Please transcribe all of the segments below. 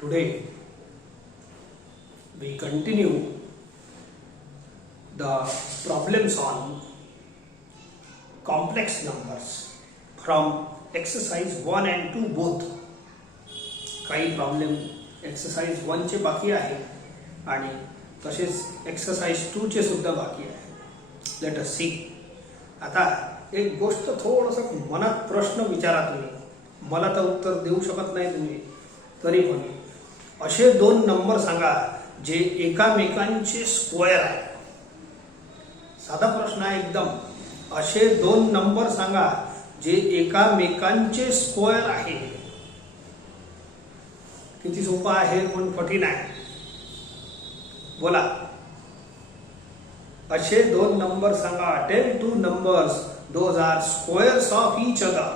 Today we continue the problems on complex numbers from exercise 1 and 2 both. काही problem exercise 1 चे बाकी आहे आणि तसेच एक्सरसाइज 2 चे सुद्धा बाकी आहे. Let us see. आता एक गोष्ट थोडंसं मनात प्रश्न विचारा तुम्ही. मला तर उत्तर देऊ शकत नाही तुम्ही, तरी पण असे दोन नंबर सांगा जे एकामेकांचे स्क्वेअर आहे. साधा प्रश्न आहे एकदम. असे दोन नंबर सांगा जे एकामेकांचे स्क्वेअर आहे. किती सोपा आहे पण कठीण आहे. बोला, असे दोन नंबर सांगा. Tell two numbers those are squares of each other.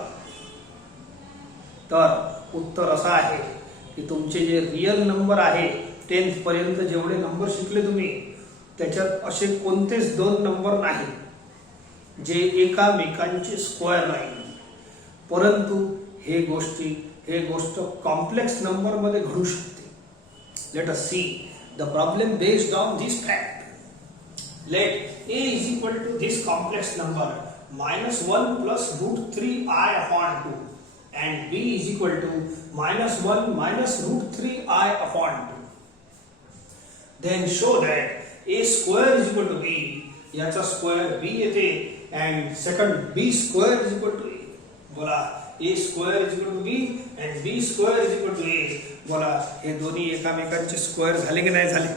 तर उत्तर असं आहे की तुमचे जे रियल नंबर आहे 10th पर्यंत जेवढे नंबर शिकले तुम्ही त्याच्यात असे कोणतेच दोन नंबर नाही जे एकामेकांचे स्क्वेअर नाही. परंतु हे गोष्ट कॉम्प्लेक्स नंबर मध्ये घडू शकते. Let us see the problem based on this fact. Let a is equal to this complex number -1 plus √3i upon 2 and b is equal to -1 minus √3i upon 2. Then show that a square is equal to b, याचा square b येते and second b square is equal to a. बोला a square is equal to b and b square is equal to a. बोला हे दोन्ही एकामेकांचे square झाले की नाही झाले?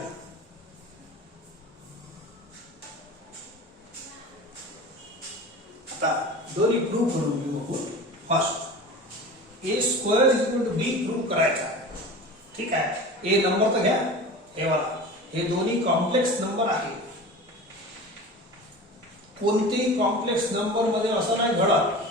आता दोन्ही प्रूव्ह करून घेऊ आपण. First a square is equal to b prove करायचा. ठीक आहे. a नंबर तर घ्या. हे वाला हे दोन्ही कॉम्प्लेक्स नंबर आहे. कोणतेही कॉम्प्लेक्स नंबर मध्ये असं नाही घडत.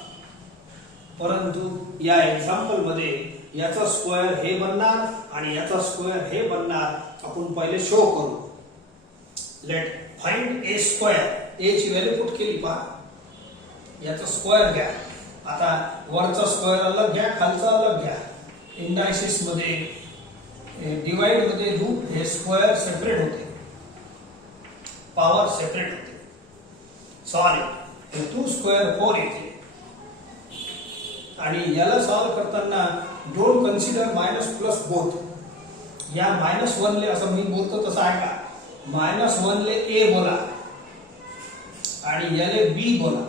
परंतु या एक्झाम्पल मध्ये याचा स्क्वेअर हे बनणार आणि याचा स्क्वेअर हे बनणार. आपण पहिले शो करू. Let find a square. a ची व्हॅल्यू पुट केली पहा. याचा स्क्वेअर घ्या. आता वरचा स्क्वेअर अलग घ्या, खालचा अलग घ्या. इंडायसिस मध्ये डिवाइड मध्ये रूट हे स्क्वेअर सेपरेट होते, पॉवर सेपरेट होते. सॉल्व हे 2 स्क्वेअर 4 येते. आणि याला सॉल्व करताना don't consider minus plus both. या -1 ले असं मी बोलतो तसं आहे का? -1 ले a बोला आणि याले b बोला.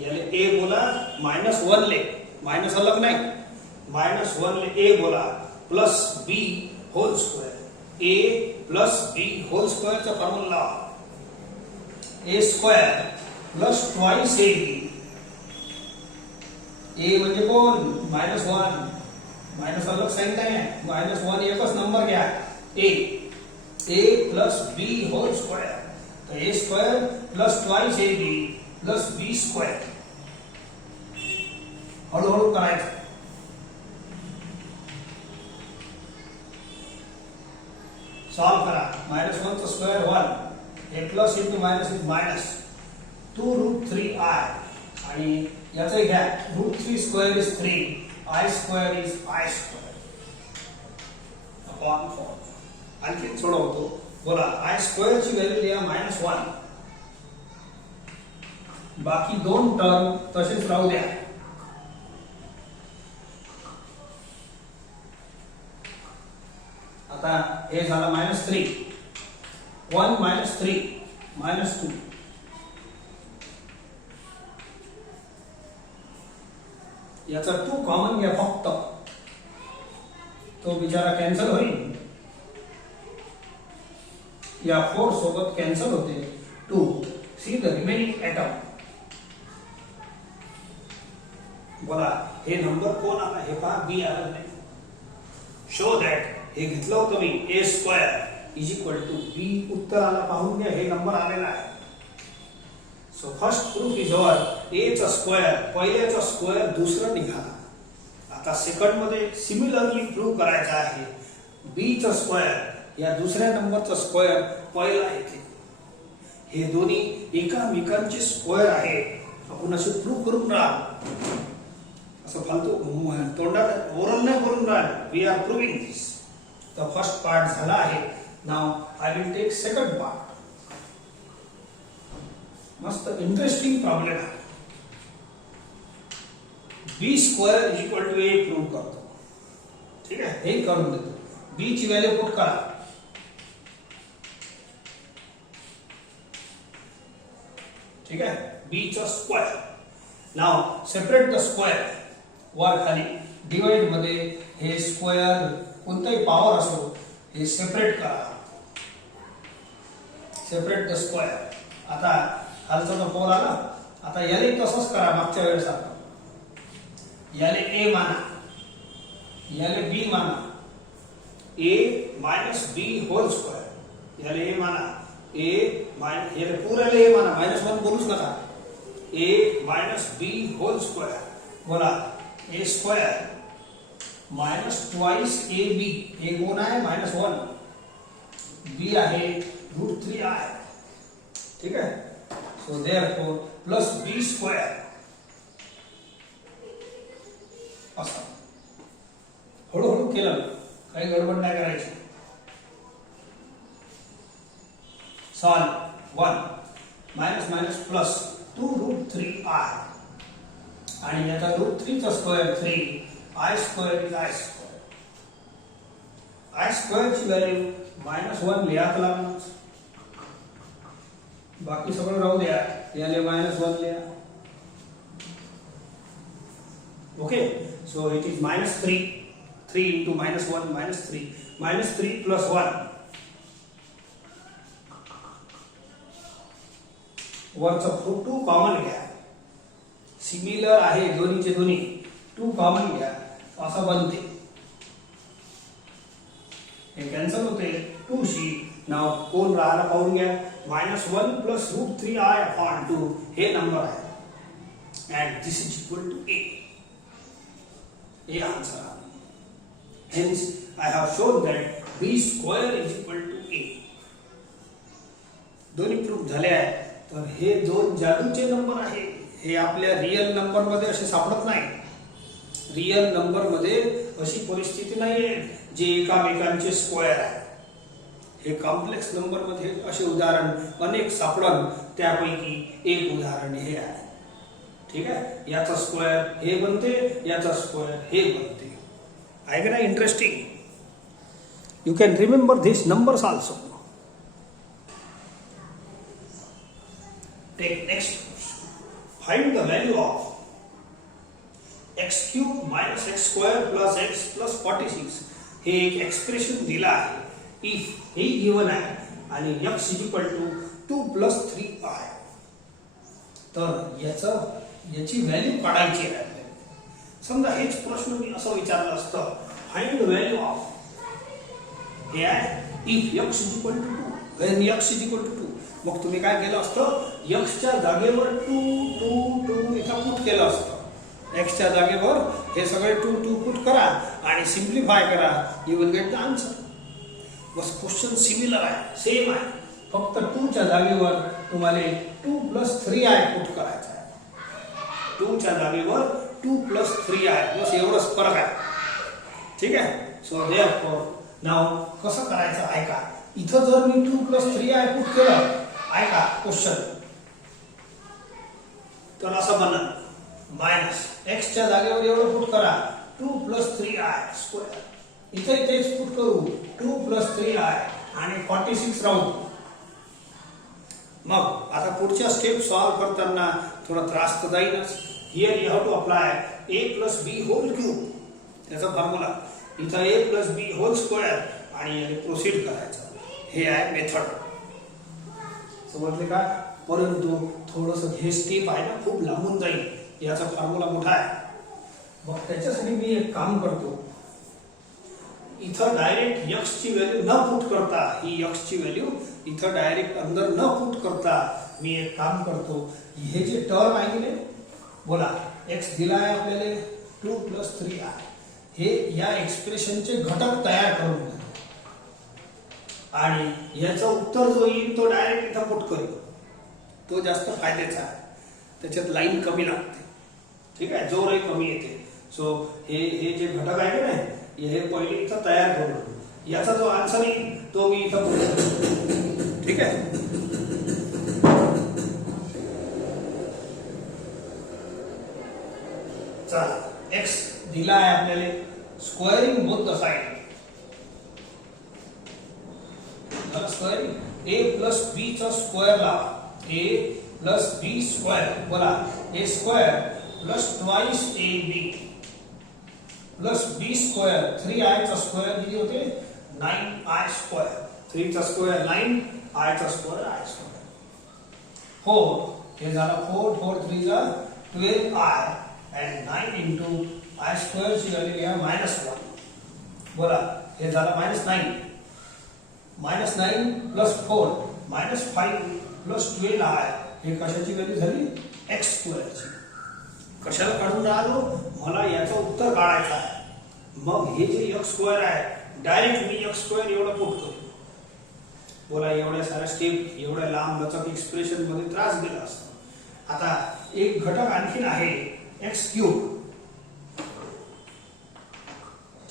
याले a बोला, -1 ले माइनस अलग नाही, -1 ले a बोला plus b whole square. a plus b whole square चा formula a square plus twice ab. a म्हणजे कोण? -1. माइनस अलग साइन नाही आहे. -1 एकच नंबर घ्या. a plus b whole square. तर a square plus twice ab plus b square. हळूहळू करायचं. सॉल्व करा. -1 चा स्क्वेअर 1, हे plus into minus is minus 2√3i आणि याचा घ्या. √3 square is 3, i square is i square upon 4. आणखी सोडवतो. बोला i स्क्वेअर ची व्हॅल्यू लिहा -1. बाकी दोन टर्म तसेच राहू द्या. आता हे झाला -3. 1 -3 -2. याचा 2 कॉमन घ्या फक्त. तो बिचारा कॅन्सल होईल. या 4 सोबत कॅन्सल होते 2. See the remaining atom. बोला हे नंबर कोण आला? हे पहा b आला नाही. शो दॅट हे घेतलं होतं मी a square is equal to b. उत्तर आला पाहून घ्या. हे नंबर आलेला आहे. So first proof is over. a चा स्क्वेअर पहिल्याचा स्क्वेअर दुसरा निघाला. आता सेकंड मध्ये सिमिलरली प्रूफ करायचा आहे. b चा स्क्वेअर या दुसऱ्या नंबरचा स्क्वेअर पहिला येते. हे दोन्ही एकामेकांचे स्क्वेअर आहे. आपण असे प्रूफ करून राहा. असं फालतू तोंडात ओरल नाही करून राहिलं. We are proving this. The first part झाला आहे. Now I will take second part. मस्त इंटरेस्टिंग प्रॉब्लेम आहे. B square is equal to A prove करतो. ठीक आहे, हे करून देतो. बी ची व्हॅल्यू पुट करा. ठीक आहे, बी चा square. Now separate the square. वर खाली डिवाइड मध्ये हे स्क्वेअर कोणताही पॉवर असो हे सेपरेट करा. Separate the square. आता खालचा जो पोल आला, आता याले तसंच करा मागच्या वेळेसारखं. याले ए माना, याले बी माना. ए माइनस बी होल स्क्वेअर. याले ए माना. ए माइनस याले पूऱ्याला ए माना. -1 बोलूच नका. A minus B whole square. बोला A square minus twice A B. A कोण आहे? -1. बी आहे √3 आहे. ठीक आहे, so therefore plus B square. असं हळूहळू केलं, काही गडबड नाही करायची. Solve 1 minus minus plus 2√3i आणि याचा √3 चा square 3. I square is I square. I square ची व्हॅल्यू -1 लिहात लागणार. बाकी सगळं राहू द्या. याले -1 लिहा. Okay, so it is -3. 3 into -1 -3. -3 plus 1. वरचा 2 कॉमन घ्या. सिमिलर आहे दोन्हीचे दोन्ही. 2 कॉमन घ्या. असं बनते. हे कॅन्सल होते 2 शी. नाव कोण राहायला पाहून घ्या. -1 plus √3i upon 2 हे नंबर आहे. and this is equal to a. A answer. Hence, I have shown that b square is equal to a. दोन्ही प्रूफ झाले आहे. तर हे दोन जादूचे नंबर आहे. हे आपल्या रियल नंबर मध्ये असे सापडत नाही. रियल नंबर मध्ये अशी परिस्थिती नाहीये जे एकामेकांचे स्क्वेअर आहे. हे कॉम्प्लेक्स नंबर मध्ये असे उदाहरण अनेक सापडन. त्यापैकी एक उदाहरण हे आहे. ठीक आहे, याचा स्क्वेअर हे बनते, याचा स्क्वेअर हे बनते. आहे की नाही interesting? You can remember this numbers also. Take next. Find the value of x³ - x² + x + 46. हे एक एक्सप्रेशन दिला आहे. इफ हे गिवन आहे आणि x = 2 + 3i. तर याची व्हॅल्यू काढायची आहे. समजा हेच प्रश्न मी असं विचारलं असतं, फाइंड व्हॅल्यू ऑफ हे आहे इफ x = 2 when x = 2. मग तुम्ही काय केलं असतं, x च्या जागेवर 2 2 2 इथं पुट केलं असतं. x च्या जागेवर हे सगळे 2 2 पुट करा आणि सिम्प्लिफाय करा. You will get the answer. Bus question similar आहे, सेम आहे. फक्त 2 च्या जागेवर तुम्हाला 2 + 3i पुट करायचं आहे. 2 च्या जागेवर 2 + 3i बस एवढंच फरक आहे. ठीक आहे, सो देयरफॉर नाव कसं करायचं ऐका. इथं जर मी 2 + 3i पुट केलं, ऐका क्वेश्चन, तर असं बनल -x च्या जागेवर एवढं पुट करा 2 + 3i². इथे तेच पुट करू 2 + 3i आणि 46 राहू. मग आता पुढच्या स्टेप सॉल्व करताना थोडा त्रास तर जाईलच. Here you have to apply a + b whole cube. त्याचा फॉर्म्युला इथं a + b होल स्क्वेअर आणि याने प्रोसीड करायचं. हे आहे मेथड. समजले का? परंतु थोडंसं हे स्टेप आहे ना, खूप लांबून जाईल. याचा फॉर्म्युला मोठा आहे. मग त्याच्यासाठी मी एक काम करतो. इथं डायरेक्ट x ची व्हॅल्यू न पुट करता, ही x ची व्हॅल्यू इथं डायरेक्ट अंदर न पुट करता मी एक काम करतो. हे जे टर्म आहे की बोला, x दिला आहे आपल्याला 2 + 3i. हे या एक्सप्रेशनचे घटक तयार करून घेतो आणि याचं उत्तर जो येईल तो डायरेक्ट इथं पुट करेल. तो जास्त फायद्याचा आहे. त्याच्यात लाईन कमी लागते. ठीक आहे, जोरही कमी येते. सो हे जे घटक आहे की नाही हे पहिले इथं तयार करू, याचा जो आन्सर येईल तो मी इथं बोलतो. ठीक आहे. चला x दिला आहे आपल्याला, squaring both the side. Squaring a plus b चा स्क्वेअर लावा. a प्लस b स्क्वेअर बोला a square plus twice ab plus b square 3i चा स्क्वेअर किती होते 9i स्क्वेअर. 3 चा स्क्वेअर 9, i चा स्क्वेअर i स्क्वेअर. 4 हे झाला 4, 4 3 जा 12i and 9 into i square ची व्हॅल्यू घ्या -1. बोला हे झाला -9. -9 प्लस 4 -5 प्लस 12i हे कशाची व्हॅल्यू झाली x स्क्वेअर ची. कशाला काढून राहिलो, मला याचं उत्तर काढायचं आहे. मग हे जे x स्क्वेअर आहे डायरेक्ट मी x स्क्वेअर एवढं पुट करू. बोला एवढ्या साऱ्या स्टेप एवढ्या लांब लचक एक्सप्रेशन मध्ये त्रास दिला असतो. आता एक घटक आणखीन आहे एक्स क्यूब.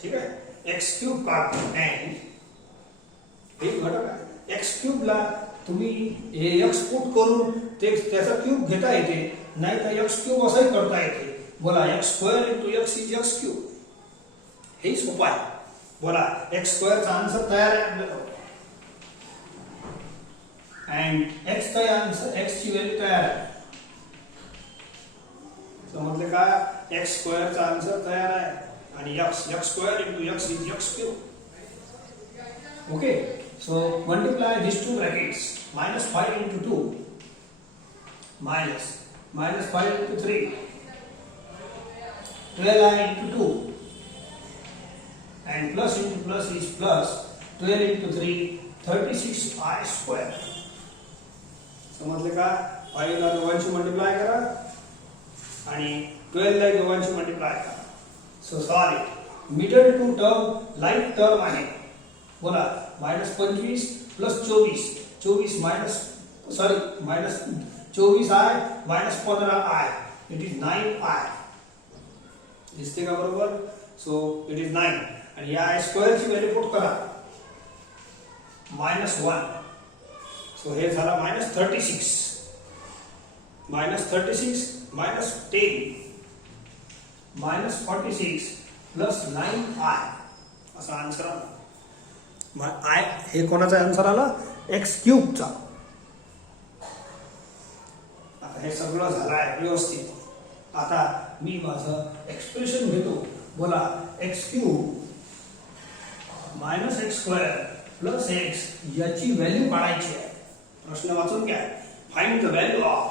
ठीक आहे, एक्स क्यूब काढतो अँड एक घटक आहे एक्स क्यूबला तुम्ही एक्स पुट करून ते त्याचा क्यूब घेता येते, नाही तर एक्स क्यूब असंही करता येते. बोला x square into x is x cube. हे सोपं आहे. बोला एक्स स्क्वेअरचा आन्सर तयार आहे आपल्याला अँड एक्स चा आन्सर एक्स ची व्हॅल्यू तयार आहे. समजले का, एक्स स्क्वेअरचा आन्सर तयार आहे आणि x square into x is x cube. Okay, so multiply these two brackets -5 into 2 -5 into 3 12i into 2 and plus into plus is plus 12 into 3 36i square. समजले का, 5 ला दोघांची मल्टिप्लाय करा आणि 12 ला दोघांची मल्टिप्लाय करा. So sorry middle two term like term आहे. बोला -25 plus 24 minus sorry -24i -15i it is 9i. दिसते का बरोबर. सो इट इज 9 आणि या i स्क्वेअर ची व्हॅल्यू पुट करा -1. सो हे झाला -36 -10 -46 प्लस 9i असा आन्सर आला. आय हे कोणाचा आन्सर आला एक्स क्यूबचा. आता हे सगळं झालं आहे व्यवस्थित. आता मी माझं एक्सप्रेशन घेतो. बोला x cube -x square plus x याची व्हॅल्यू काढायची आहे. प्रश्न वाचून घ्या. Find the value of.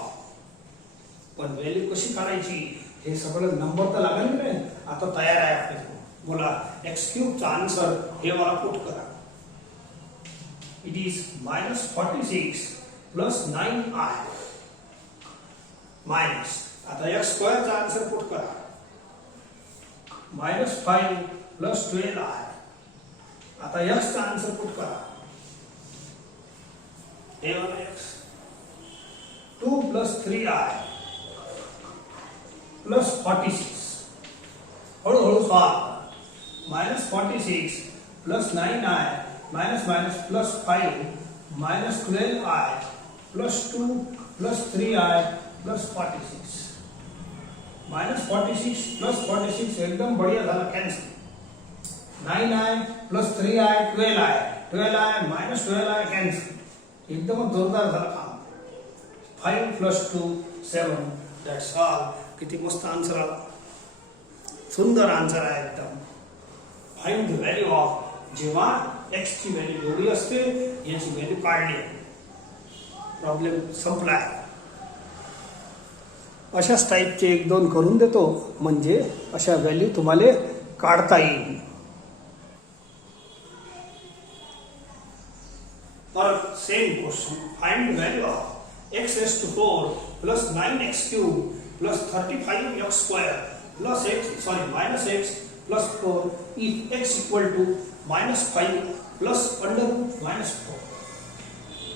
पण व्हॅल्यू कशी काढायची हे सगळं नंबर तर लागेल की नाही. आता तयार आहे आपल्याला. बोला एक्स क्यूबचा आन्सर हे मला पुट करा. It is -46 plus 9i minus आता x स्क्वेअर चा आन्सर पुट करा -5 plus 12i. आता x चा आन्सर पुट करा a1x 2 plus 3i plus 46. हळूहळू solve. -46 plus 9i minus plus 5 minus 12i plus 2 plus 3i plus 46. -46 plus 46 एकदम बढ़िया झाला cancel. 9i plus 3i 12i minus 12i cancel. एकदम जोरदार झाला काम. 5 plus 2 7. That's all. किती मस्त आन्सर आला. सुंदर आन्सर आहे एकदम. Find the value of. जेव्हा x ची व्हॅल्यू एवढी असते याची व्हॅल्यू काढली. प्रॉब्लेम संपला. अशाच टाईपचे 1-2 करून देतो म्हणजे अशा व्हॅल्यू तुम्हाला काढता येईल. परत same question. Find the value of x⁴ plus 9x cube plus 35x square plus x -x plus 4 if x equal to -5 plus √-4.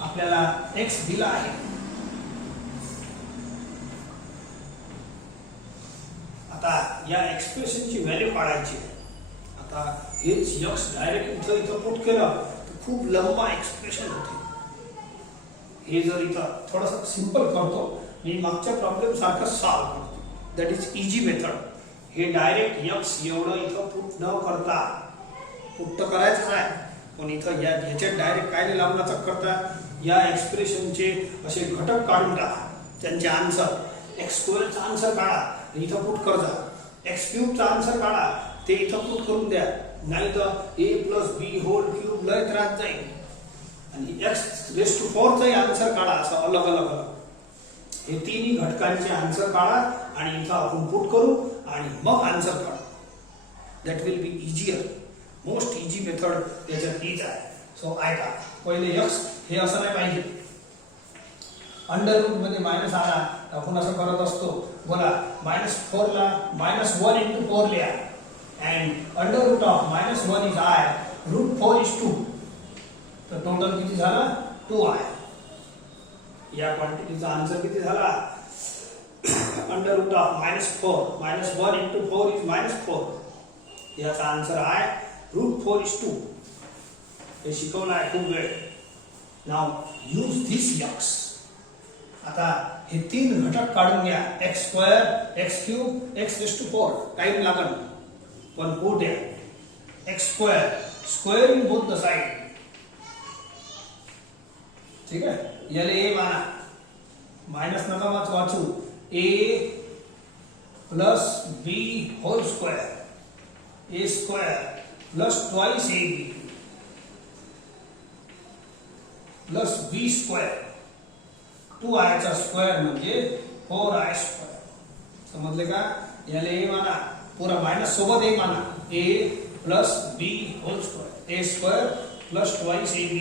आपल्याला x दिला आहे. आता या एक्सप्रेशनची व्हॅल्यू काढायची आहे. आता हेच यक्स डायरेक्ट इथं पुट केलं तर खूप लंबा एक्सप्रेशन होते. हे जर इथं थोडंसं सिंपल करतो, मी मागच्या प्रॉब्लेम सारखं सॉल्व्ह करतो. That is easy method. हे डायरेक्ट यक्स एवढं इथं पुट न करता, पुट तर करायचं आहे पण इथं ह्याच्यात डायरेक्ट काय लांबनाचं करता, या एक्सप्रेशनचे असे घटक काढून टाका, त्यांचे आन्सर. एक्स स्क्वेअरचा आन्सर काढा, इथं पुट करजा. एक्स क्यूबचा आन्सर काढा, ते इथं पुट करून द्या. नाही तर ए प्लस बी होल क्यूब लय त्रास जाईल. आणि एक्स रेस टू 4चाही आन्सर काढा, असं अलग अलग अलग. हे तिन्ही घटकांचे आन्सर काढा आणि इथं आपण पुट करू आणि मग आन्सर काढू. That will be easier. Most easy method त्याच्यात हीच आहे. सो ऐका, पहिले यक्स हे असं नाही पाहिजे. अंडर रूट मध्ये मायनस आला आपण असं करत असतो. बोला -4 ला -1 into 4 लिहा. And under root of -1 is I, √4 is 2. तर टोटल किती झाला? 2I. या क्वांटिटीचा आन्सर किती झाला? Under root of -4, -1 into 4 is -4. याचा आन्सर I, √4 is 2. हे शिकवलं आहे खूप वेळ. नाव यूज धिस यक्स. आता हे तीन घटक काढून घ्या. X square, x cube, x raise to 4. Time लागल पण पुट द्या. X square, square in both the side. ठीक आहे. याला ए माना, मायनस नका वाचू. A plus B whole square, A square plus twice A B plus B square. 2I चा स्क्वेअर म्हणजे 4I स्क्वेअर. समजले का? याला ए माना, पूरा मायनस सोबत ए माना. A plus B whole square, A square plus twice A B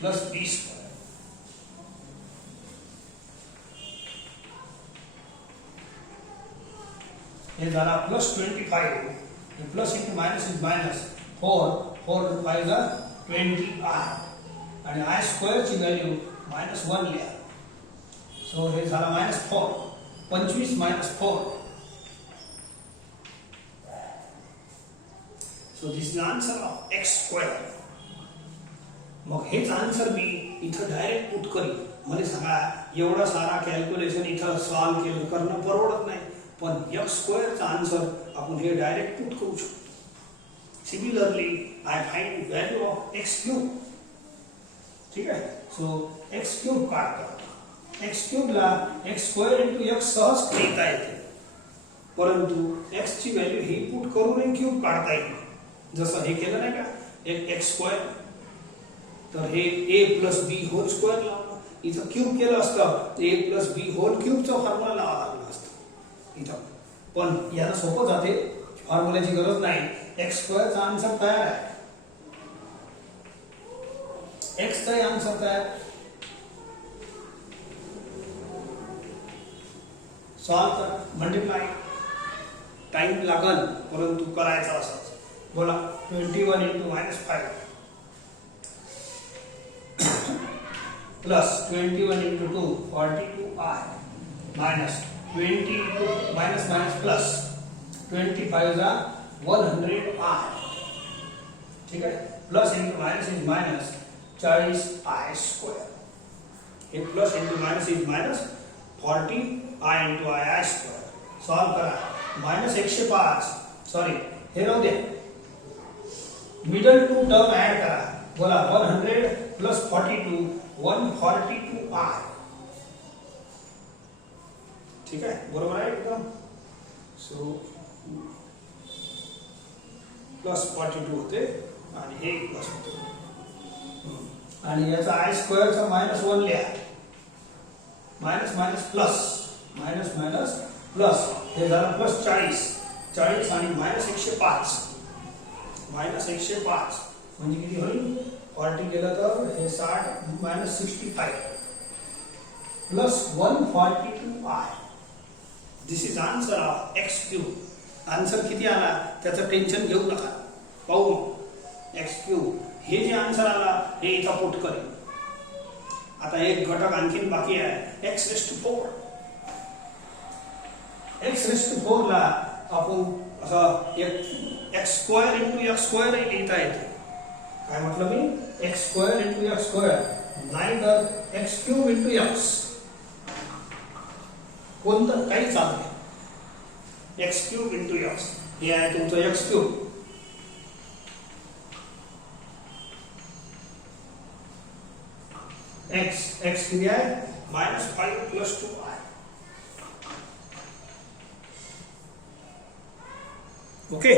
plus B square. हे झाला plus 25. Plus into minus is minus. 4 to 5 जा 20I. आणि I स्क्वेअर ची व्हॅल्यू -1 लिहा. सो हे झाला -4. 25 - 4. So this is answer of x square. मग हेच आन्सर मी इथं डायरेक्ट पुट करीन. मला सांगा, एवढा सारा कॅल्क्युलेशन इथं सॉल्व्ह केलं करणं परवडत नाही. पण एक्स स्क्वेअरचा आन्सर आपण हे डायरेक्ट पुट करू शकतो. Similarly I find value of x cube. ठीक आहे. सो एक्स क्यूब काढतो. एक्स क्यूब ला एक्स स्क्वेअर इंटू एक्स सहज लिहिता येते, परंतु एक्स ची व्हॅल्यू ही पुट करून क्यूब काढता येईल. जसं हे केलं नाही का, एक एक्स स्क्वेअर, तर हे ए प्लस बी होल स्क्वेअर लावलं. इथं क्यूब केलं असतं, ए प्लस बी होल क्यूबचा फॉर्म्युला लावा लागला असतं इथं. पण याला सोपं जाते, फॉर्म्युल्याची गरज नाही. एक्स स्क्वेअरचा आन्सर तयार आहे. एक्सचा आन्सर तयार. सॉल्व करा, मल्टिप्लाय. टाइम लागल परंतु करायचं असंच. बोला 21 into -5 plus 21 into 2 42I minus 20 into minus plus 25 जा 100I. ठीक है. Plus into minus is minus 40I square. हे plus into minus is minus 40I into I square. Solve करा. -105, सॉरी हे राहू दे. मिडल टू टर्म ऍड करा. बोला 100 प्लस 42 142I. ठीक आहे, बरोबर आहे एकदम. सो प्लस 42 होते आणि हे प्लस होते. आणि याचा I स्क्वेअरचा -1 लिहा. मायनस प्लस मायनस प्लस हे झालं प्लस 40 आणि -105 म्हणजे किती होईल? 40 केलं तर हे 60 -65 plus 142I. This is answer of x cube. Answer किती आला त्याचं टेन्शन घेऊ नका. पाहू एक्स क्यूब हे जे आन्सर आला हे इथं पुट करेल. आता एक घटक आणखीन बाकी आहे, x raise to 4. x raise to 4 ला आपण असं एक x square into x square लिहिता येते. काय म्हटलं मी? X square into x square, नाही तर एक्स क्यूब इंटू एक्स, कोणतं काही चालते. एक्स क्यूब इंटू एक्स, हे आहे तुमचं एक्स क्यूब. एक्स किती आहे? -5 + 2i. Okay.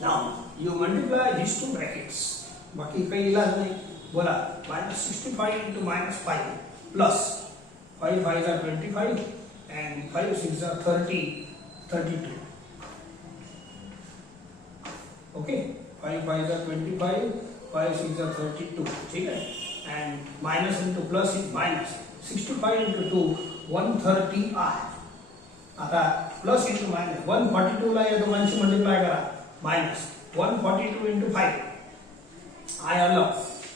Now you multiply these two brackets. बाकी काही इलाज नाही. बोला -65 × -5 plus 5 5 are 25 and 5 6 are 30, 32. Okay. 5 5 are 25, 5 6 are 32. ठीक है. And minus into plus is minus. 65 into 2 130i. आता प्लस इंटू मायनस 142 ला या दोघांची मल्टिप्लाय करा. मायनस 142 into 5 आय आलं.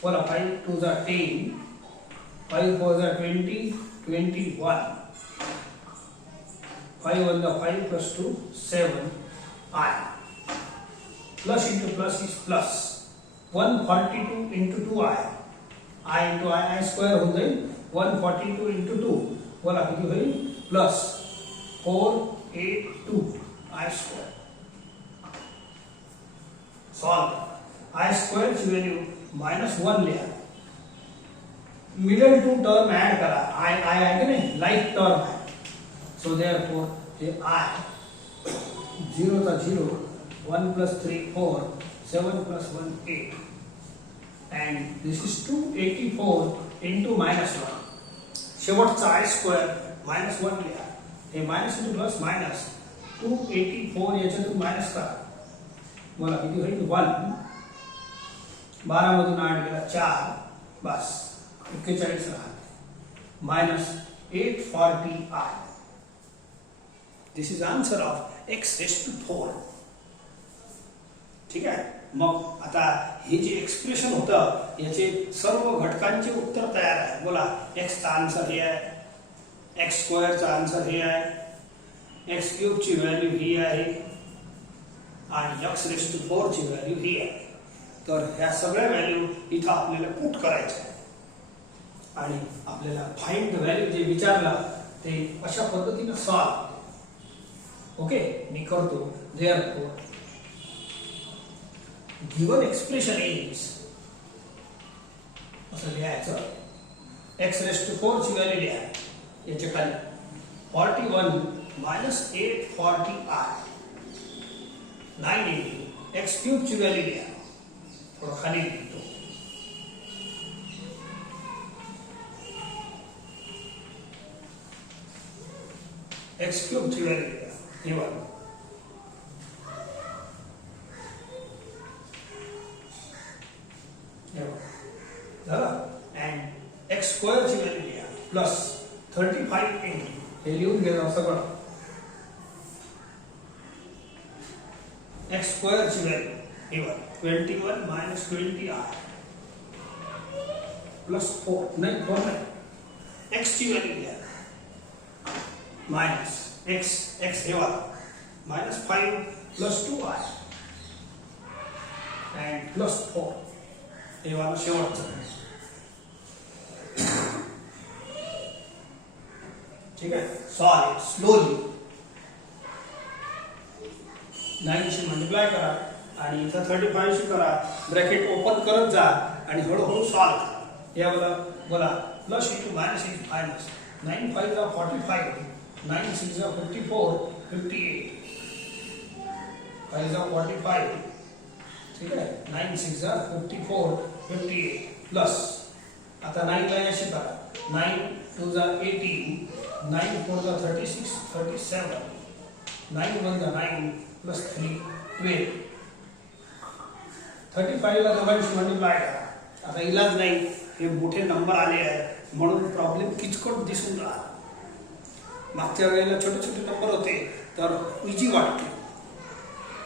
बोला 5 2 are 10, 5 4 are 20, 21. 5 1 the 5 plus 2 7 I. Plus into plus is plus. 142 into 2i. I into I square हो जाईल. 142 into 2 बोला किती होईल? Plus 482 I square. Solve. I square ची व्हॅल्यू -1 लिहा. मिडल टू टर्म ऍड करा. I आहे की नाही? लाईक टर्म आहे. सो देयरफॉर हे I 0 चा 0, 1 + 3 4, 7 + 1 8, and this is 284 into -1. शेवटचा I square -1 लिहा. हे मायनस इंटू प्लस मायनस 284 याच्यातून मायनस करा. मला किती होईल? 1. 12 मधून 8 गेला 4, बस 41 राहते. -840i. This is answer of x⁴. ठीक आहे. मग आता हे जे एक्सप्रेशन होतं याचे सर्व घटकांचे उत्तर तयार आहे. बोला एक्सचा आन्सर हे आहे, एक्स स्क्वेअरचा आन्सर हे आहे, एक्स क्यूबची व्हॅल्यू ही आहे आणि x⁴ ची व्हॅल्यू ही आहे. तर ह्या सगळ्या व्हॅल्यू इथं आपल्याला पुट करायच्या आहे आणि आपल्याला फाइंड द व्हॅल्यू जे विचारलं ते अशा पद्धतीने सॉल्व. ओके. मी करतो. देयरफॉर given expression is असं लिहायचं. x⁴ ची व्हॅल्यू लिहा. याच्या खाली 41 -840i 980. x³ ची व्हॅल्यू लिहा. थोडं खाली लिहितो. x³ ची व्हॅल्यू लिहा. हे बघा and x² ची व्हॅल्यू लिहा प्लस 35 इंटू हे लिहून घ्या सगळं. x² ची व्हॅल्यू हे बघा 21 - 20i प्लस 4 नाही 4 नाही. x ची व्हॅल्यू लिहा मायनस x हे बघा -5 + 2i and प्लस 4 हे वाला शेवटचं. ठीक आहे. Solve slowly. 9 शी मल्टिप्लाय करा आणि इथं 35 शी करा. ब्रॅकेट ओपन करत जा आणि हळूहळू सॉल्व करा. या बोला plus into minus into minus 9 5 are 45, 9 6 are 54, 58, 5 are 45. ठीक आहे. 9 6 are 54, 58 प्लस आता 9 ला याशी करा. 9 2 are 18, 9 4 are 36, 37, 9 1 are 9 plus 3 12. 35 ला दोघांशी मल्टिप्लाय करा. आता इलाज नाही, हे मोठे नंबर आले आहेत म्हणून प्रॉब्लेम किचकट दिसून राहिला. मागच्या वेळेला छोटे छोटे नंबर होते तर इजी वाटते.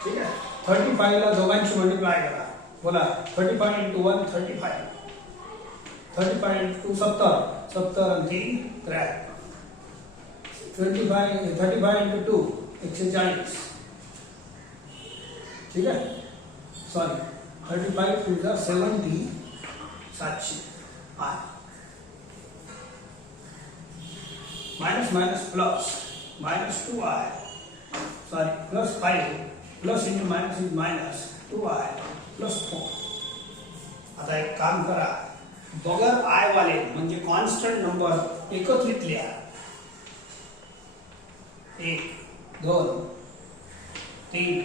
ठीक आहे. 35 ला दोघांशी मल्टिप्लाय करा. बोला 35 into 1 35, 35 into 2 70, 70 and 3 73. 35 इंटू 2 140, ठीक है, sorry 35 two 70 700 i minus minus plus minus 2i, sorry plus 5 plus into minus is minus 2i plus 4. आता एक काम करा, बगर आय वाले म्हणजे कॉन्स्टंट नंबर एकत्रित लिहा. 1 2 3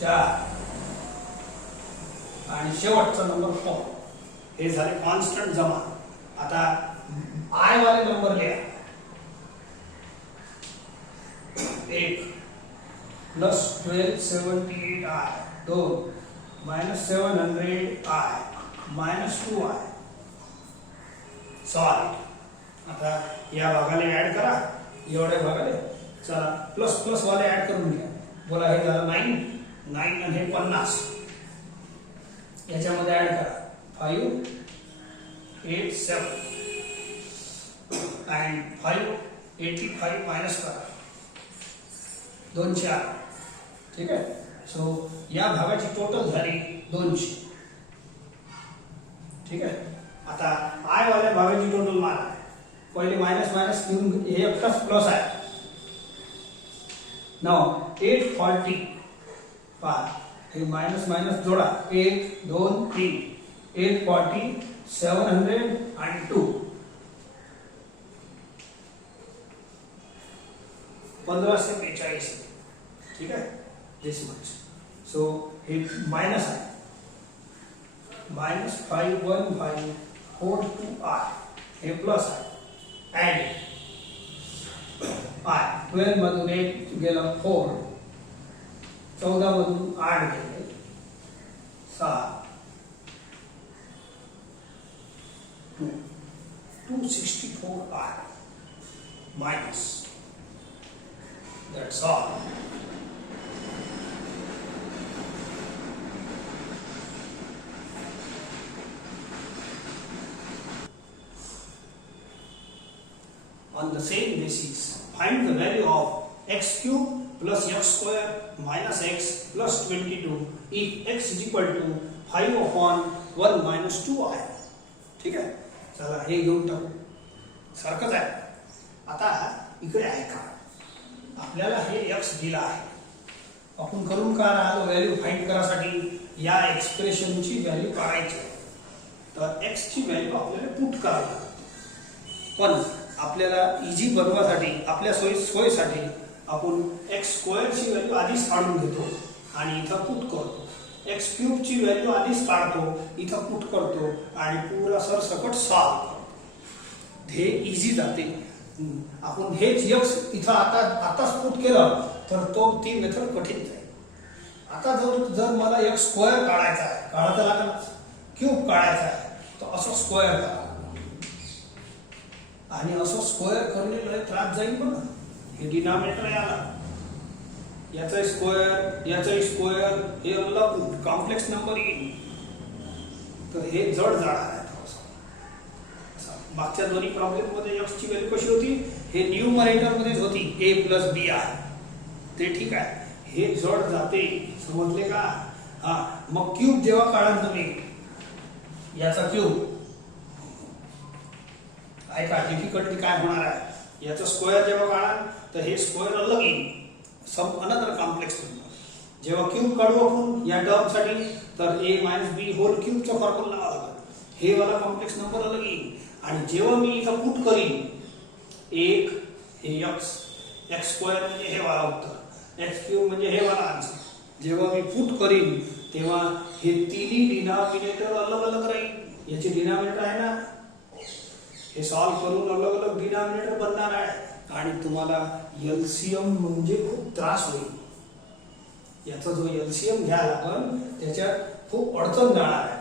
4 आणि शेवटचा नंबर 4. हे झाले कॉन्स्टंट जमा. आता आय वाले नंबर लिहा. 1 plus 1278i 2 minus 700i minus 2i solve. आता या भागाला ऍड करा, एवढ्या भागाला चला प्लस प्लस वाले ऍड करून घ्या. बोला हे झालं 9 9 आणि हे 50. याच्यामध्ये ऍड करा 5 8 7 and 585 माइनस करा 2 4, ठीक आहे. सो या भागाची टोटल झाली 200, ठीक आहे. आता आय वाल्या भागाची टोटल मारा. पहिले माइनस माइनस घेऊन हे एकटाच प्लस आहे. नाउ 845 हे माइनस माइनस जोडा 1 2 3 840 700 आणि 2 1542, ठीक आहे. दिस मच. सो हे माइनस आहे माइनस 51542i हे प्लस आहे. ऍड आय 12 मधून 8 गेला 4, 14 मधून 8 गेले 7 264i minus. That's all. On the same basis, find the value of x cube plus x square minus x plus 22 if x is equal to 5 upon 1 minus 2i. ठीक आहे. चला हे घेऊन टाकू, सारखंच आहे. आता इकडे आहे का, आपल्याला हे x दिला आहे. आपण करून का राहिलो, व्हॅल्यू फाइंड करासाठी या एक्सप्रेशनची व्हॅल्यू काढायची. तर x ची व्हॅल्यू आपल्याला पुट करावी लागते. पण आपल्याला इजी बनवासाठी आपल्या सोयीसाठी आपण x स्क्वेअर ची व्हॅल्यू आधीच काढून घेतो आणि इथं पुट करतो. x क्यूब ची व्हॅल्यू आधीच काढतो, इथं पुट करतो आणि पुरा सरसकट सॉल्व करतो. हे इजी जाते. आपण हेच x इथं आताच पुट केलं तर ती मेथड कठीण जाईल. आता जर मला x स्क्वेअर काढायचा आहे, काढायला लागेल, क्यूब काढायचा आहे, तर असं स्क्वेअर करा आणि असं स्क्वेअर करणे त्रास जाईल. बघा हे डिनॉमिनेटर आला, याचा स्क्वेअर हे अलग कॉम्प्लेक्स नंबर येईल, तर हे जड जाणार आहे थोडंसं. मागच्या दोन्ही प्रॉब्लेम मध्ये x ची व्हॅल्यू कशी होती, हे न्यूमरेटर मध्येच होती a प्लस b आहे, ते ठीक आहे. हे जड जाते, समजले का. हा मग क्यूब जेव्हा काढाल तुम्ही, याचा क्यूब ऐका डिफिकल्टी काय होणार आहे. याचा स्क्वेअर जेव्हा काढाल तर हे स्क्वेअर अलग येईल, सम अनदर कॉम्प्लेक्स नंबर. जेव्हा क्यूब काढू आपण या टर्म साठी, तर a माइनस b होल क्यूबचा फॉर्म्युला लावावा लागेल. हे वाला कॉम्प्लेक्स नंबर अलग येईल. आणि जेव्हा मी इथं पुट करीन 1 हे x स्क्वेअर म्हणजे हे वाला उत्तर, x क्यूब म्हणजे हे वाला आन्सर. जेव्हा मी पुट करीन तेव्हा हे तिन्ही डिनॉमिनेटर अलग अलग राहील. याचे डिनॉमिनेटर आहे ना, हे सॉल्व करून अलग अलग डिनॉमिनेटर बनणार आहे आणि तुम्हाला एलसीएम म्हणजे खूप त्रास होईल. याचा जो एलसीएम घ्याल आपण त्याच्यात खूप अडचण जाणार आहे.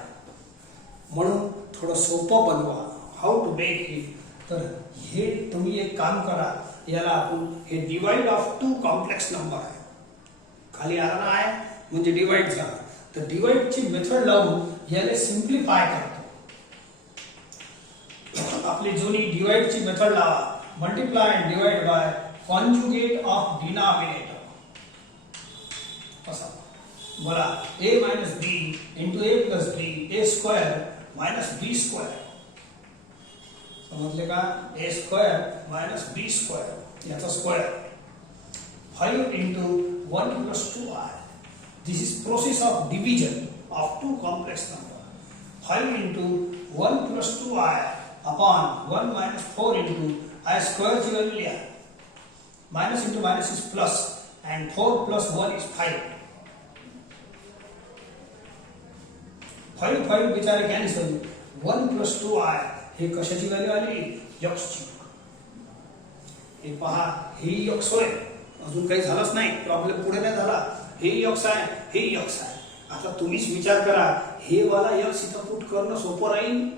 म्हणून थोडं सोपं बनवा. How to make it. तर हे तुम्ही एक काम करा, याला आपण हे डिवाइड ऑफ 2 कॉम्प्लेक्स नंबर आहे, खाली आला ना आहे म्हणजे डिवाइड झाला. तर डिवाइडची मेथड लावून याला सिम्प्लिफाय करतो. आपल्या आपली जुनी डिवाइडची मेथड लावा. Multiply and divide by conjugate of denominator. असा बोला a minus b into a plus b a square minus b square. समजले का? A square minus b square याचा square 5 into 1 plus 2i. This is process of division of two complex number. 5 into 1 plus 2i upon 1 minus 4 into I square ची value लिहा. Minus into minus is plus and 4 plus 1 is 5. 5 बिचारे cancel. 1 plus 2i हे कशाची value आली? x ची. हे पहा हे x होय. अजून काही झालंच नाही, प्रॉब्लेम पुढे नाही झाला. हे x आहे, हे x आहे. आता तुम्हीच विचार करा, हे वाला x इथं पुट करणं सोपं राहील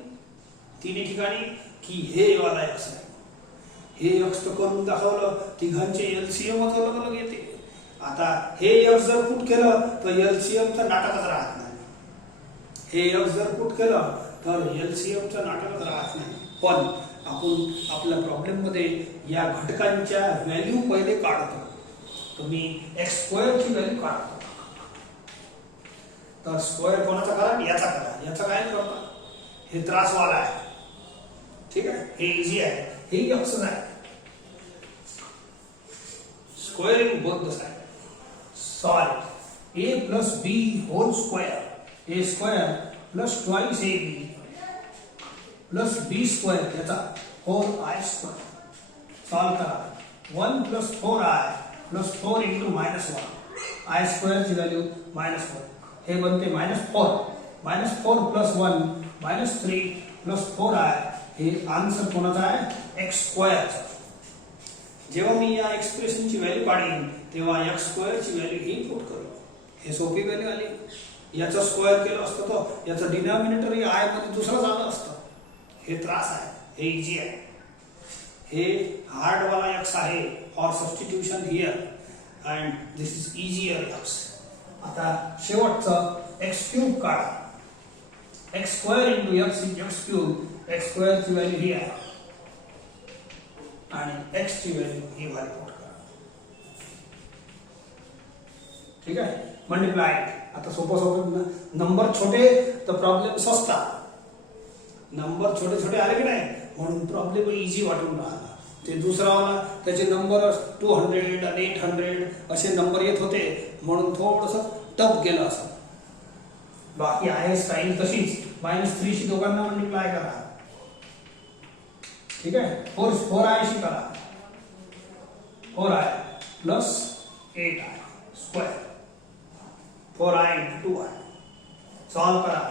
तिन्ही ठिकाणी की हे वाला x आहे. हे x तर करून दाखवलं, तिघांचे LCM अलग अलग येते. आता हे x जर पुट केलं तर LCM तर नाटकच राहत नाही. हे x जर पुट केलं तर LCM चं नाटकच राहत नाही. पण आपण आपल्या प्रॉब्लेम मध्ये या घटकांच्या व्हॅल्यू पहिले काढतो. तुम्ही x स्क्वेअर ची व्हॅल्यू काढतो. तर स्क्वेअर कोणाचा करा? याचा करा. याचा काय करता? हे त्रासवाला आहे. ठीक आहे, हे इझी आहे. हे x आहे. Squaring both the side. Solve a plus b whole square. a square plus twice ab plus b square याचा 4i square. सॉल्व करा. 1 plus 4i plus 4 into minus 1. I square ची व्हॅल्यू -1. हे बनते -4. -4 plus 1 -3 plus 4i. हे answer कोणाचा आहे? x square. जेव्हा मी या एक्सप्रेशनची व्हॅल्यू काढीन तेव्हा x स्क्वेअर ची व्हॅल्यू ही पुट करू. हे सोपी व्हॅल्यू आली. याचा स्क्वेअर केलं असतं तर याचं डिनॉमिनेटर ही i मध्ये दुसरं झालं असतं. हे त्रास आहे. हे इझी आहे. हे हार्ड वाला x आहे for substitution here and this is easier x. आता शेवटचं x क्यूब काढा. x square into x is x cube. x square ची व्हॅल्यू ही आहे आणि x ची व्हॅल्यू ही व्हॅल्यू पुट करा. ठीक आहे, मल्टिप्लाय. आता सोपं नंबर छोटे तर प्रॉब्लेम सस्ता. नंबर छोटे छोटे आले की नाही म्हणून प्रॉब्लेम इझी वाटून राहिला. ते दुसरा वाला त्याचे नंबर 200 आणि 800 असे नंबर येत होते म्हणून थोडंसं टफ गेलं असं. बाकी आहे स्टाईल तशीच. -3 शी दोघांना मल्टिप्लाय करा. ठीक आहे, 4i शी करा. 4i plus 8i square. 4i into 2i. Solve करा.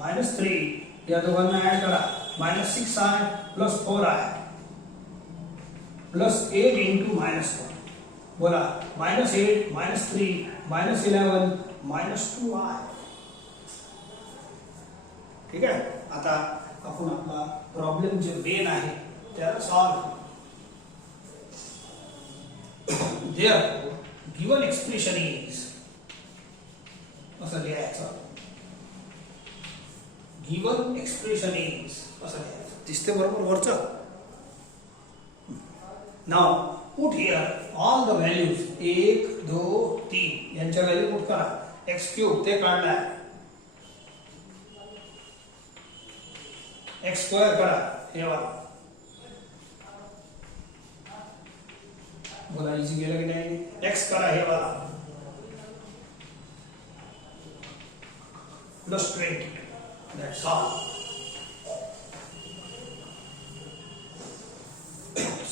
-3 या दोघांना ऍड करा. -6i plus 4i plus 8 into -1. बोला -8 -3 -11 -2i. ठीक आहे, आता आपण आपला प्रॉब्लेम जे मेन आहे त्याला सॉल्व करू. Therefore, given expression is असं लिहायचं. गिवन एक्सप्रेशन इज असं लिहायचं. दिसते बरोबर वरचं. Now put here all the values 1 2 3 यांच्या व्हॅल्यू पुट करा. x क्यूब ते काढलाय. x स्क्वेअर करा. हे वाला बोला इझी गेलं की नाही? x करा हे वाला plus 20. That's all.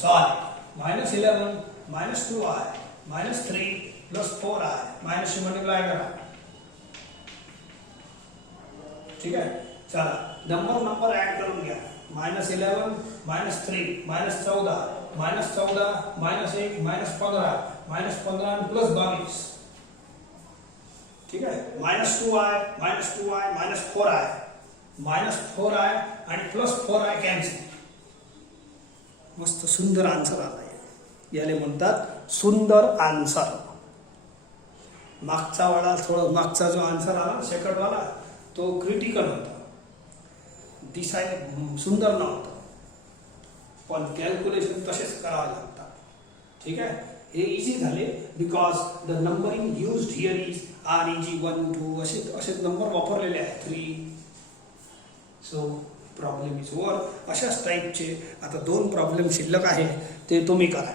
Solve. -11 -2i -3 plus 4i minus say multiply करा. ठीक है, चला नंबर ऐड करून घ्या. -11 -3 -14 -14 -1 -15 प्लस 22. ठीक है, -2i -4i आणि प्लस 4i कॅन्सल. मस्त सुंदर आन्सर आला. याले म्हणतात सुंदर आन्सर. मागचा वाला थोडा मागचा जो आन्सर आला सेकंड वाला तो क्रिटिकल होता, दिसायला सुंदर नव्हता. पण कॅल्क्युलेशन तसेच करावे लागतात. ठीक आहे, हे इझी झाले because the numbering used here is REG1 2 असे नंबर वापरलेले आहेत 3. So problem is over. अशाच टाईपचे आता 2 प्रॉब्लेम शिल्लक आहे, ते तुम्ही करा.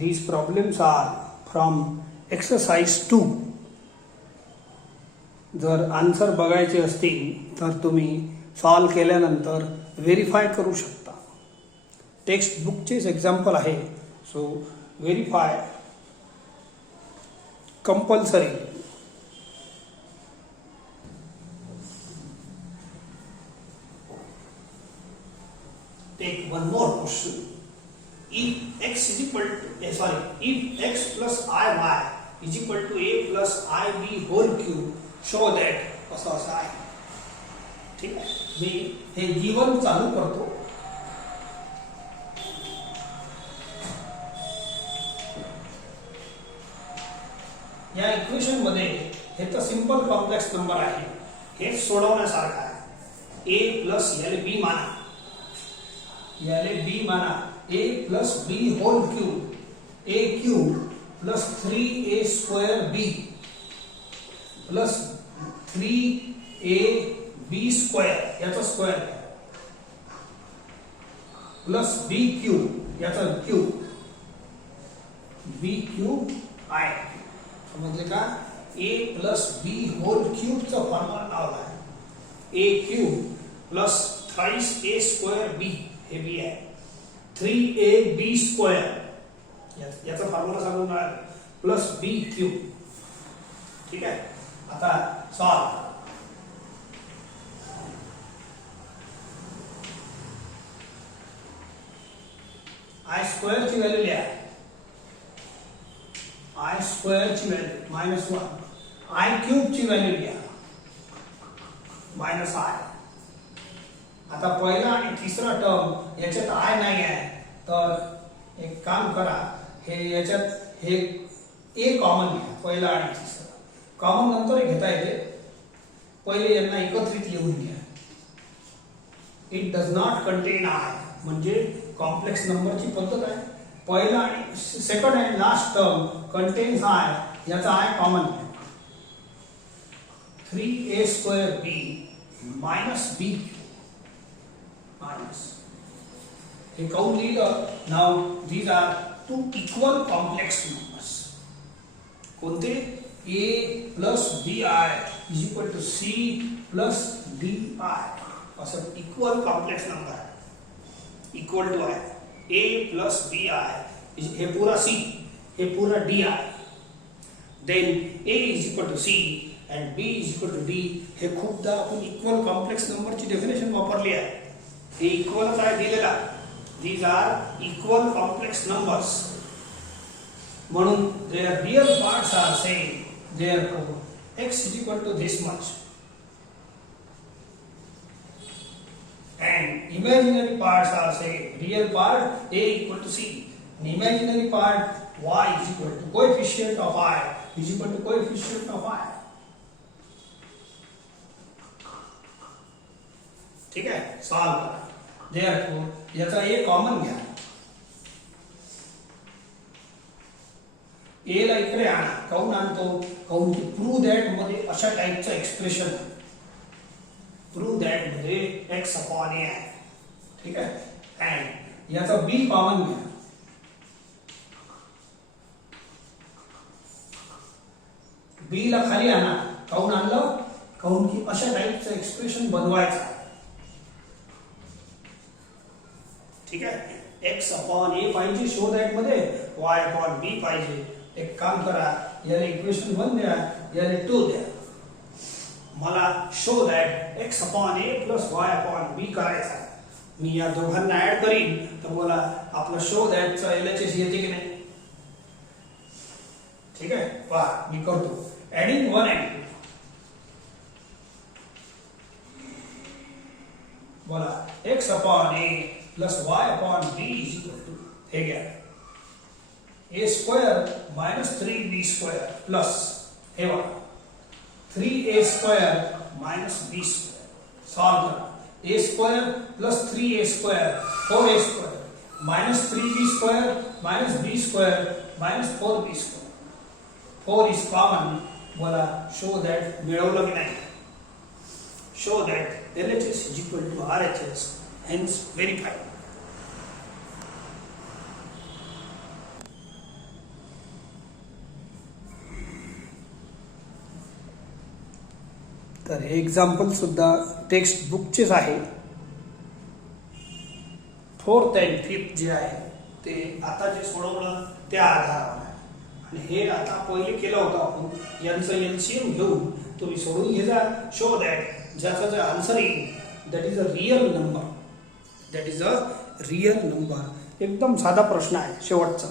These problems are from exercise 2. जर आन्सर बघायचे असतील तर तुम्ही सॉल्व केल्यानंतर व्हेरीफाय करू शकता. टेक्स्ट बुकचेच एक्झाम्पल आहे. So verify compulsory. Take one more question. If x is equal to if x plus iy is equal to a plus ib whole cube, show that असं आहे. ठीक आहे, मी हे गिवन चालू करतो. या इक्वेशन मध्ये हे तर सिंपल कॉम्प्लेक्स नंबर आहे, हे सोडवण्यासारखं आहे. a प्लस याले b माना, a plus b whole cube, a cube plus 3a square b plus 3ab square याचा स्क्वेअर plus b cube याचा क्यूब, b cube आहे. समजले का? a plus b whole cube चा फॉर्म्युला लावला आहे. a cube plus thrice a square b हे b आहे. 3ab स्क्वेअर याचा फॉर्म्युला सांगून प्लस b क्यूब. ठीक आहे, आता सॉल्व. आय स्क्वेअर ची व्हॅल्यू लिहा. आय स्क्वेअर ची व्हॅल्यू -1. आय क्यूब ची व्हॅल्यू लिहा -i. आता पहिला आणि तिसरा टर्म याच्यात आय नाही आहे, तर एक काम करा, हे याच्यात हे ए कॉमन घ्या. पहिला आणि तिसरा कॉमन नंतर घेता येते, पहिले यांना एकत्रित लिहून घ्या. It does not content I म्हणजे कॉम्प्लेक्स नंबरची पद्धत आहे. पहिला आणि second and last term contains I, याचा आय कॉमन घ्या. 3a square b minus b minus. हे काऊन लिहिलं? नाव these are two equal complex numbers. कोणते? a plus bi is equal to c plus di. असं इक्वल कॉम्प्लेक्स नंबर आहे. Equal to आहे a plus bi, हे पूरा c, हे पूरा di. Then a is equal to c and b is equal to d. हे खूपदा आपण इक्वल कॉम्प्लेक्स नंबरची डेफिनेशन वापरली आहे. हे इक्वलच आहे दिलेला. These are equal complex numbers. म्हणून their real parts are same. Therefore, x is equal to this much. And imaginary parts are same. Real part a equal to c. And imaginary part y is equal to coefficient of I is equal to coefficient of I. ठीक है, solve करा. Therefore, याचा a common घ्या. a ला इकडे आणा. काऊन आणतो? काऊन की प्रूव्ह दॅट मध्ये अशा टाइपचं एक्सप्रेशन, प्रूव्ह दॅट मध्ये x अपॉन a आहे. ठीक आहे, अँड याचा b कॉमन घ्या. b ला खाली आणा. काऊन आणलं? काऊन की अशा टाइपचं एक्सप्रेशन बनवायचं. ठीक आहे, x अपॉन a पाहिजे शो दॅट मध्ये, y अपॉन b पाहिजे. एक काम करा, याला इक्वेशन 1 द्या, याला 2 द्या. मला show that x upon a plus y upon b करायचा. मी या दोघांना ऍड करीन तर मला आपला शो दॅटचा LHS येते की नाही. ठीक आहे, पहा मी करतो. Adding 1 and 2. बोला x upon a plus y upon b is equal to, हे घ्या A square minus 3b square plus हे बघा 3a square minus b square solve करा. a square plus 3a square 4a square minus 3b square minus b square minus 4b square. 4 is common. बोला show that मिळवलं की नाही. Show that LHS is equal to RHS, hence verified. तर हे example सुद्धा text बुकचेच आहे. 4th and 5th जे आहे ते आता जे सोडवलं त्या आधारावर आहे. आणि हे आता पहिले केलं होतं आपण. यांचं LCM घेऊन तुम्ही सोडून घे जा. शो दॅट ज्याचा जे आन्सर येईल that is a real number. That is a real number. एकदम साधा प्रश्न आहे शेवटचा.